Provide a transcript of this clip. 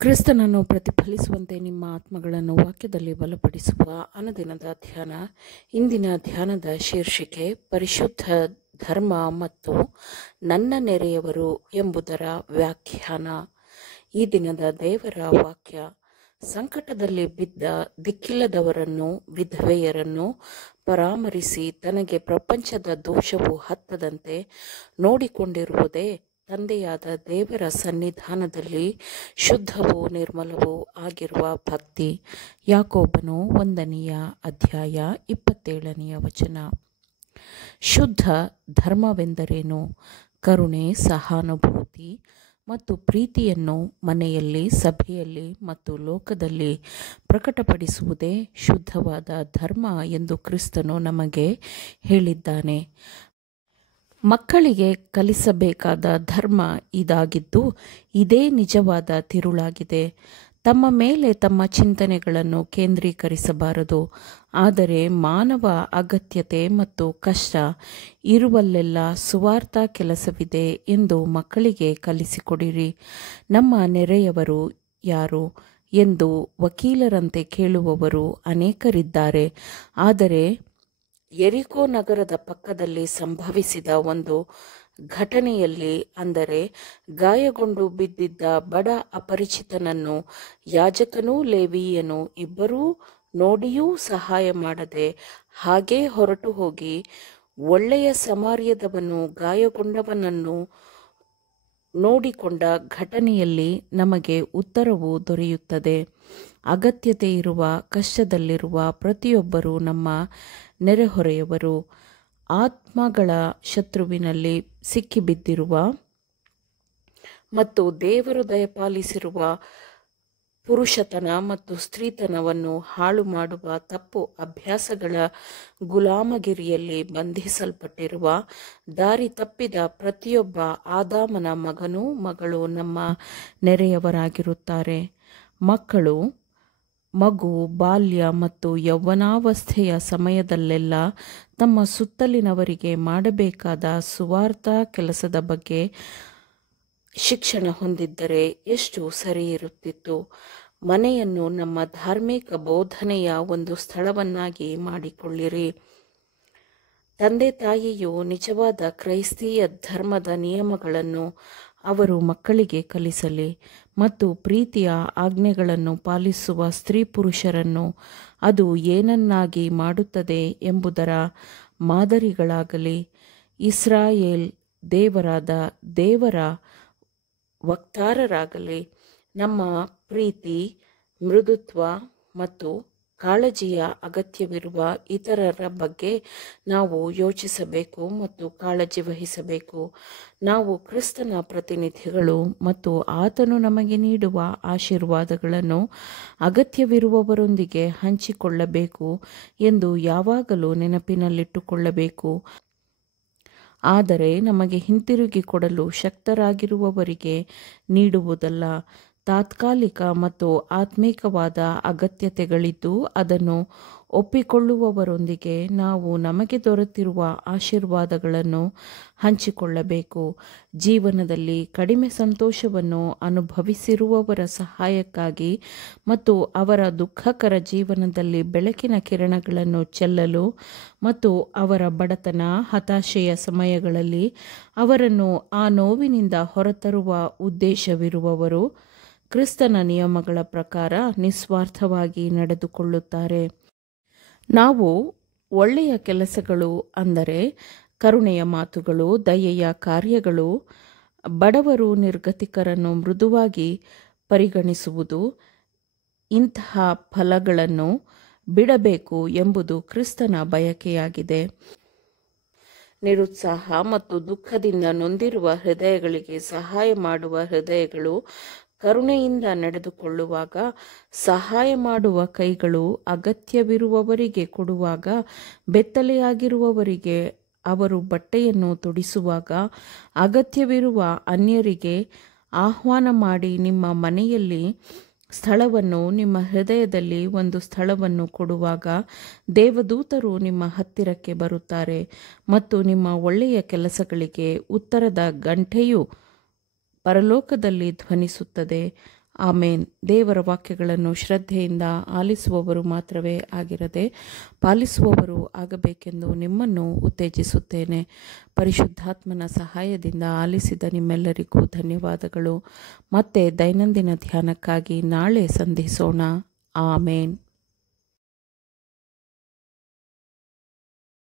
ಕ್ರಿಸ್ತನನ್ನು ಪ್ರತಿಫಲಿಸುವಂತೆ ನಿಮ್ಮ ಆತ್ಮಗಳನ್ನು ವಾಕ್ಯದಲ್ಲಿ ಬಲಪಡಿಸುವ ಅನುದಿನದ ಧ್ಯಾನ. ಇಂದಿನ ಧ್ಯಾನದ ಶೀರ್ಷಿಕೆ ಪರಿಶುದ್ಧ ಧರ್ಮ ಮತ್ತು ನನ್ನ ನೆರೆಯವರು ಎಂಬುದರ ವ್ಯಾಖ್ಯಾನ. ಈ ದಿನದ ದೇವರ ವಾಕ್ಯ: ಸಂಕಟದಲ್ಲಿ ಬಿದ್ದ ದಿಕ್ಕಿಲ್ಲದವರನ್ನು, ವಿಧವೆಯರನ್ನು ಪರಾಮರಿಸಿ ತನಗೆ ಪ್ರಪಂಚದ ದೋಷವು ಹತ್ತದಂತೆ ನೋಡಿಕೊಂಡಿರುವುದೇ ತಂದೆಯಾದ ದೇವರ ಸನ್ನಿಧಾನದಲ್ಲಿ ಶುದ್ಧವೂ ನಿರ್ಮಲವೂ ಆಗಿರುವ ಭಕ್ತಿ. ಯಾಕೋಬನು 1ನೇ ಅಧ್ಯಾಯ 27ನೇ ವಚನ. ಶುದ್ಧ ಧರ್ಮವೆಂದರೇನು? ಕರುಣೆ, ಸಹಾನುಭೂತಿ ಮತ್ತು ಪ್ರೀತಿಯನ್ನು ಮನೆಯಲ್ಲಿ, ಸಭೆಯಲ್ಲಿ ಮತ್ತು ಲೋಕದಲ್ಲಿ ಪ್ರಕಟಪಡಿಸುವುದೇ ಶುದ್ಧವಾದ ಧರ್ಮ ಎಂದು ಕ್ರಿಸ್ತನು ನಮಗೆ ಹೇಳಿದ್ದಾನೆ. ಮಕ್ಕಳಿಗೆ ಕಲಿಸಬೇಕಾದ ಧರ್ಮ ಇದಾಗಿದ್ದು, ಇದೇ ನಿಜವಾದ ತಿರುಳಾಗಿದೆ. ತಮ್ಮ ಮೇಲೆ ತಮ್ಮ ಚಿಂತನೆಗಳನ್ನು ಕೇಂದ್ರೀಕರಿಸಬಾರದು, ಆದರೆ ಮಾನವ ಅಗತ್ಯತೆ ಮತ್ತು ಕಷ್ಟ ಇರುವಲ್ಲೆಲ್ಲ ಸುವಾರ್ಥ ಕೆಲಸವಿದೆ ಎಂದು ಮಕ್ಕಳಿಗೆ ಕಲಿಸಿಕೊಡಿರಿ. ನಮ್ಮ ನೆರೆಯವರು ಯಾರು ಎಂದು ವಕೀಲರಂತೆ ಕೇಳುವವರು ಅನೇಕರಿದ್ದಾರೆ. ಆದರೆ ಯೆರಿಕೋ ನಗರದ ಪಕ್ಕದಲ್ಲಿ ಸಂಭವಿಸಿದ ಒಂದು ಘಟನೆಯಲ್ಲಿ, ಅಂದರೆ ಗಾಯಗೊಂಡು ಬಿದ್ದಿದ್ದ ಬಡ ಅಪರಿಚಿತನನ್ನು ಯಾಜಕನೂ ಲೇವಿಯನೂ ಇಬ್ಬರೂ ನೋಡಿಯೂ ಸಹಾಯ ಮಾಡದೆ ಹಾಗೇ ಹೊರಟು ಹೋಗಿ, ಒಳ್ಳೆಯ ಸಮಾರ್ಯದವನು ಗಾಯಗೊಂಡವನನ್ನು ನೋಡಿಕೊಂಡ ಘಟನೆಯಲ್ಲಿ ನಮಗೆ ಉತ್ತರವು ದೊರೆಯುತ್ತದೆ. ಅಗತ್ಯತೆ ಇರುವ, ಕಷ್ಟದಲ್ಲಿರುವ ಪ್ರತಿಯೊಬ್ಬರೂ ನಮ್ಮ ನೆರೆಹೊರೆಯವರು. ಆತ್ಮಗಳ ಶತ್ರುವಿನಲ್ಲಿ ಸಿಕ್ಕಿಬಿದ್ದಿರುವ ಮತ್ತು ದೇವರು ದಯಪಾಲಿಸಿರುವ ಪುರುಷತನ ಮತ್ತು ಸ್ತ್ರೀತನವನ್ನು ಹಾಳು ಮಾಡುವ ತಪ್ಪು ಅಭ್ಯಾಸಗಳ ಗುಲಾಮಗಿರಿಯಲ್ಲಿ ಬಂಧಿಸಲ್ಪಟ್ಟಿರುವ, ದಾರಿ ತಪ್ಪಿದ ಪ್ರತಿಯೊಬ್ಬ ಆದಾಮನ ಮಗನೂ ಮಗಳು ನಮ್ಮ ನೆರೆಯವರಾಗಿರುತ್ತಾರೆ. ಮಗು ಬಾಲ್ಯ ಮತ್ತು ಯೌವನಾವಸ್ಥೆಯ ಸಮಯದಲ್ಲೆಲ್ಲ ತಮ್ಮ ಸುತ್ತಲಿನವರಿಗೆ ಮಾಡಬೇಕಾದ ಸುವಾರ್ಥ ಕೆಲಸದ ಬಗ್ಗೆ ಶಿಕ್ಷಣ ಹೊಂದಿದ್ದರೆ ಎಷ್ಟು ಸರಿಯಿರುತ್ತಿತ್ತು. ಮನೆಯನ್ನು ನಮ್ಮ ಧಾರ್ಮಿಕ ಬೋಧನೆಯ ಒಂದು ಸ್ಥಳವನ್ನಾಗಿ ಮಾಡಿಕೊಳ್ಳಿರಿ. ತಂದೆ ತಾಯಿಯು ನಿಜವಾದ ಕ್ರೈಸ್ತೀಯ ಧರ್ಮದ ನಿಯಮಗಳನ್ನು ಅವರು ಮಕ್ಕಳಿಗೆ ಕಲಿಸಲಿ ಮತ್ತು ಪ್ರೀತಿಯ ಆಜ್ಞೆಗಳನ್ನು ಪಾಲಿಸುವ ಸ್ತ್ರೀ ಪುರುಷರನ್ನು ಅದು ಏನನ್ನಾಗಿ ಮಾಡುತ್ತದೆ ಎಂಬುದರ ಮಾದರಿಗಳಾಗಲಿ. ಇಸ್ರಾಯೇಲ್ ದೇವರ ವಕ್ತಾರರಾಗಲಿ. ನಮ್ಮ ಪ್ರೀತಿ, ಮೃದುತ್ವ ಮತ್ತು ಕಾಳಜಿಯ ಅಗತ್ಯವಿರುವ ಇತರರ ಬಗ್ಗೆ ನಾವು ಯೋಚಿಸಬೇಕು ಮತ್ತು ಕಾಳಜಿ ವಹಿಸಬೇಕು. ನಾವು ಕ್ರಿಸ್ತನ ಪ್ರತಿನಿಧಿಗಳು ಮತ್ತು ಆತನು ನಮಗೆ ನೀಡುವ ಆಶೀರ್ವಾದಗಳನ್ನು ಅಗತ್ಯವಿರುವವರೊಂದಿಗೆ ಹಂಚಿಕೊಳ್ಳಬೇಕು ಎಂದು ಯಾವಾಗಲೂ ನೆನಪಿನಲ್ಲಿಟ್ಟುಕೊಳ್ಳಬೇಕು. ಆದರೆ ನಮಗೆ ಹಿಂತಿರುಗಿ ಕೊಡಲು ಶಕ್ತರಾಗಿರುವವರಿಗೆ ನೀಡುವುದಲ್ಲ. ತಾತ್ಕಾಲಿಕ ಮತ್ತು ಆತ್ಮಿಕವಾದ ಅಗತ್ಯತೆಗಳಿದ್ದು ಅದನ್ನು ಒಪ್ಪಿಕೊಳ್ಳುವವರೊಂದಿಗೆ ನಾವು ನಮಗೆ ದೊರೆತಿರುವ ಆಶೀರ್ವಾದಗಳನ್ನು ಹಂಚಿಕೊಳ್ಳಬೇಕು. ಜೀವನದಲ್ಲಿ ಕಡಿಮೆ ಸಂತೋಷವನ್ನು ಅನುಭವಿಸಿರುವವರ ಸಹಾಯಕ್ಕಾಗಿ ಮತ್ತು ಅವರ ದುಃಖಕರ ಜೀವನದಲ್ಲಿ ಬೆಳಕಿನ ಕಿರಣಗಳನ್ನು ಚೆಲ್ಲಲು ಮತ್ತು ಅವರ ಬಡತನ, ಹತಾಶೆಯ ಸಮಯಗಳಲ್ಲಿ ಅವರನ್ನು ಆ ನೋವಿನಿಂದ ಹೊರತರುವ ಉದ್ದೇಶವಿರುವವರು ಕ್ರಿಸ್ತನ ನಿಯಮಗಳ ಪ್ರಕಾರ ನಿಸ್ವಾರ್ಥವಾಗಿ ನಡೆದುಕೊಳ್ಳುತ್ತಾರೆ. ನಾವು ಒಳ್ಳೆಯ ಕೆಲಸಗಳು, ಅಂದರೆ ಕರುಣೆಯ ಮಾತುಗಳು, ದಯೆಯ ಕಾರ್ಯಗಳು, ಬಡವರು ನಿರ್ಗತಿಕರನ್ನು ಮೃದುವಾಗಿ ಪರಿಗಣಿಸುವುದು, ಇಂತಹ ಫಲಗಳನ್ನು ಬಿಡಬೇಕು ಎಂಬುದು ಕ್ರಿಸ್ತನ ಬಯಕೆಯಾಗಿದೆ. ನಿರುತ್ಸಾಹ ಮತ್ತು ದುಃಖದಿಂದ ನೊಂದಿರುವ ಹೃದಯಗಳಿಗೆ ಸಹಾಯ ಮಾಡುವ ಹೃದಯಗಳು ಕರುಣೆಯಿಂದ ನಡೆದುಕೊಳ್ಳುವಾಗ, ಸಹಾಯ ಮಾಡುವ ಕೈಗಳು ಅಗತ್ಯವಿರುವವರಿಗೆ ಕೊಡುವಾಗ, ಬೆತ್ತಲೆಯಾಗಿರುವವರಿಗೆ ಅವರು ಬಟ್ಟೆಯನ್ನು ತೊಡಿಸುವಾಗ, ಅಗತ್ಯವಿರುವ ಅನ್ಯರಿಗೆ ಆಹ್ವಾನ ಮಾಡಿ ನಿಮ್ಮ ಮನೆಯಲ್ಲಿ ಸ್ಥಳವನ್ನು, ನಿಮ್ಮ ಹೃದಯದಲ್ಲಿ ಒಂದು ಸ್ಥಳವನ್ನು ಕೊಡುವಾಗ, ದೇವದೂತರು ನಿಮ್ಮ ಹತ್ತಿರಕ್ಕೆ ಬರುತ್ತಾರೆ ಮತ್ತು ನಿಮ್ಮ ಒಳ್ಳೆಯ ಕೆಲಸಗಳಿಗೆ ಉತ್ತರದ ಗಂಟೆಯು ಪರಲೋಕದಲ್ಲಿ ಧ್ವನಿಸುತ್ತದೆ. ಆಮೇನ್. ದೇವರ ವಾಕ್ಯಗಳನ್ನು ಶ್ರದ್ಧೆಯಿಂದ ಆಲಿಸುವವರು ಮಾತ್ರವೇ ಆಗಿರದೆ ಪಾಲಿಸುವವರು ಆಗಬೇಕೆಂದು ನಿಮ್ಮನ್ನು ಉತ್ತೇಜಿಸುತ್ತೇನೆ. ಪರಿಶುದ್ಧಾತ್ಮನ ಸಹಾಯದಿಂದ ಆಲಿಸಿದ ನಿಮ್ಮೆಲ್ಲರಿಗೂ ಧನ್ಯವಾದಗಳು. ಮತ್ತೆ ದೈನಂದಿನ ಧ್ಯಾನಕ್ಕಾಗಿ ನಾಳೆ ಸಂಧಿಸೋಣ. ಆಮೇನ್.